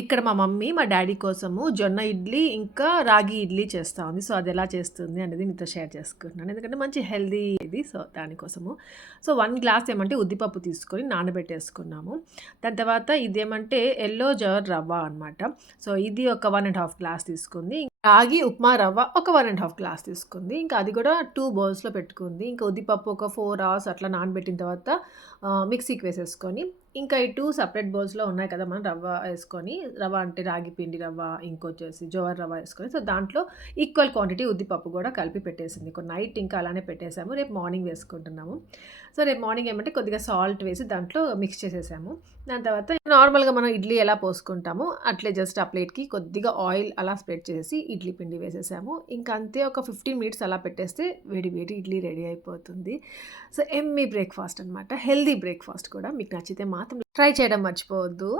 ఇక్కడ మా మమ్మీ మా డ్యాడీ కోసము జొన్న ఇడ్లీ, ఇంకా రాగి ఇడ్లీ చేస్తా ఉంది. సో, అదెలా చేస్తుంది అనేది మీతో షేర్ చేసుకుంటున్నాను. ఎందుకంటే మంచి హెల్తీ ఇది. సో, దానికోసము. సో, 1 గ్లాస్ ఏమంటే ఉద్దిపప్పు తీసుకొని నానబెట్టేసుకున్నాము. దాని తర్వాత ఇదేమంటే యెల్లో జవర్ రవ్వ అనమాట. సో, ఇది ఒక 1 ½ గ్లాస్ తీసుకుంది. రాగి ఉప్మా రవ్వ ఒక 1 ½ గ్లాస్ తీసుకుంది. ఇంకా అది కూడా 2 బౌల్స్‌లో పెట్టుకుంది. ఇంకా ఉద్దిపప్పు ఒక 4 అవర్స్ అట్లా నానబెట్టిన తర్వాత మిక్సీకి వేసేసుకొని, ఇంకా ఈ 2 సెపరేట్ బౌల్స్‌లో ఉన్నాయి కదా! మనం రవ్వ ఏసుకొని, రవ్వ అంటే రాగి పిండి రవ్వ, ఇంకొచ్చేసి జోవర్ రవ్వ ఏసుకొని, సో, దాంట్లో ఈక్వల్ క్వాంటిటీ ఉద్దిపప్పు గూడా కలిపి పెట్టేసింది. నైట్ ఇంకా అలానే పెట్టేసాము. రేపు మార్నింగ్ వేసుకుంటున్నాము. సో, రేపు మార్నింగ్ ఏమంటే కొద్దిగా సాల్ట్ వేసి దాంట్లో మిక్స్ చేసేసాము. దాని తర్వాత నార్మల్‌గా మనం ఇడ్లీ ఎలా పోసుకుంటామో అట్లే జస్ట్ ఆ ప్లేట్‌కి కొద్దిగా ఆయిల్ అలా స్ప్రెడ్ చేసి ఇడ్లీ పిండి వేసేసాము. ఇంకా అంతే ఒక 15 మినిట్స్ అలా పెట్టేస్తే వేడి వేడి ఇడ్లీ రెడీ అయిపోతుంది. సో, యమ్మీ బ్రేక్‌ఫాస్ట్ అనమాట. హెల్తీ బ్రేక్‌ఫాస్ట్ కూడా. మీకు నచ్చితే మాత్రం ట్రై చేయడం మర్చిపోవద్దు.